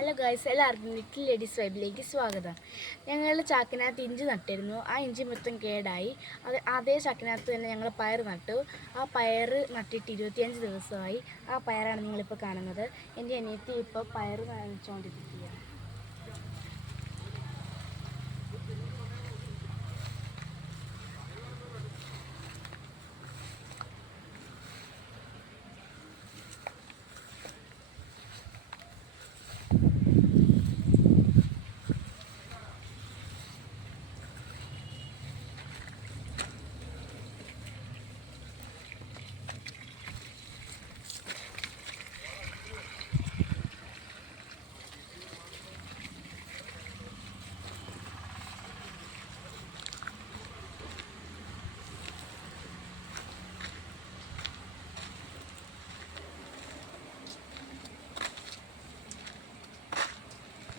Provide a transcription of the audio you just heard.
Hello guys, എല്ലാവർക്കും little ladies വൈബിലേക്ക് സ്വാഗതം. ഞങ്ങൾ ചാക്കിനകത്ത് ഇഞ്ചി നട്ടിരുന്നു. ആ ഇഞ്ചി മൊത്തം കേടായി. അതേ ചാക്കിനകത്ത് തന്നെ ഞങ്ങൾ പയർ നട്ടു. ആ പയർ നട്ടിട്ട് 25 ദിവസമായി. ആ പയറാണ് നിങ്ങളിപ്പോൾ കാണുന്നത്. എൻ്റെ അനിയത്തി ഇപ്പോൾ പയർ നനച്ചുകൊണ്ടിരിക്കുകയാണ്.